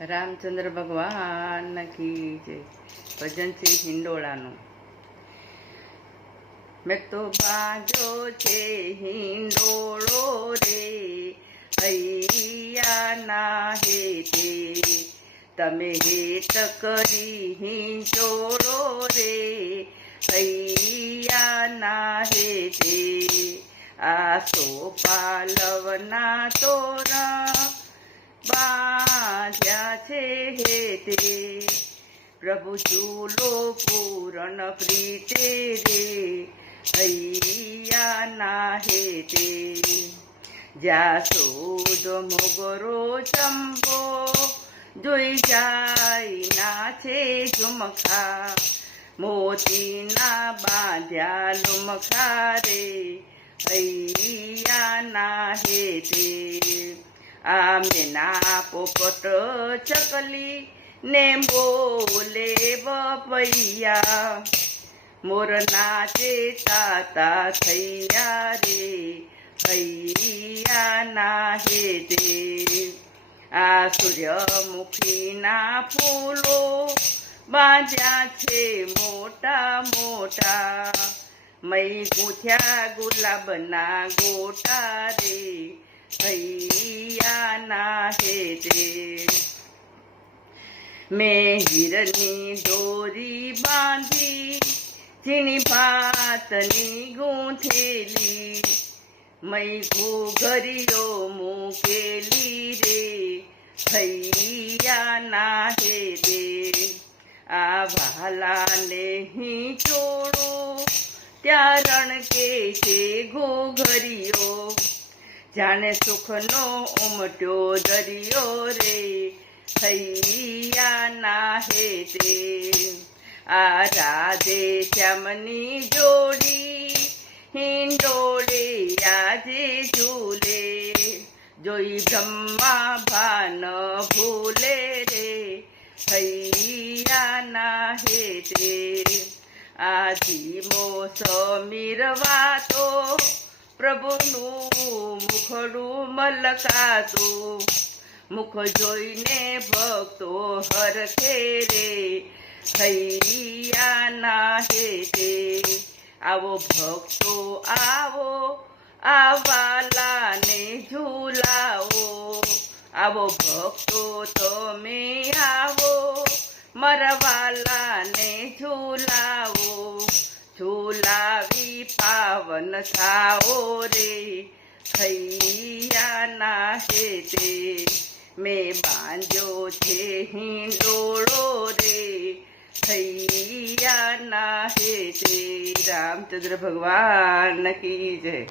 રામચંદ્ર ભગવાન કી જય. ભજન છે હિંડોળાનું. મેં તો બાજો છે હિંડોળો રે, હૈયા ના હેતે તમે હેત કરી હિંડોળો રે, હૈયા ના હેતે આસો પાલવના તોરણ બાંધ્યા છે હેતે, પ્રભુ ચૂલો પૂરણ પ્રીતે રે, હૈયા ના હેતે જ્યાં શોધ મોગરો ચંપો જોઈ જાય ના છે ઝુમખા, મોતીના બાંધ્યા લુમખા રે, હૈયા ના હેતે આ મેના પોપટ ચકલી ને બોલે બપૈયા, મોર નાચે તાતા થૈયા રે, હૈયા ના હેતે આ સૂર્યમુખીના ફૂલો બાંધ્યા છે મોટા મોટા, મય ગૂંથ્યા ગુલાબના ગોટા રે, હૈયા ના હેતે મેં હીરની દોરી બાંધી ઝીણી ભાતની ગૂંથેલી, મય ઘૂઘરીઓ મૂકેલી રે, હૈયા ના હેતે આ વાલાને હિંચોળો ત્યાં રણકે છે ઘૂઘરીઓ, જાણે સુખનો ઉમટ્યો દરિયો રે, હૈયા ના હેતે આ રાધે શ્યામની જોડી હિંડોળે આજે ઝૂલે, જોઈ બ્રહ્મા ભાન ભૂલે રે, હૈયા ના હેતે આ ધીમો સમીરવાતો પ્રભુનું મુખડું મલકાતું, મુખ જોઈને ભક્તો હરખે રે, હૈયા ના હેતે આવો ભક્તો આવો આવાલાને ઝૂલાવો, આવો ભક્તો તમે આવો મરવાલાને ઝૂલાવો, ઝૂલાવી પાવન થાઓ રે, હૈયા ના હેતે મેં બાંધ્યો છે હિંડોળો રે, હૈયા ના હેતે. રામચંદ્ર ભગવાન કી જય.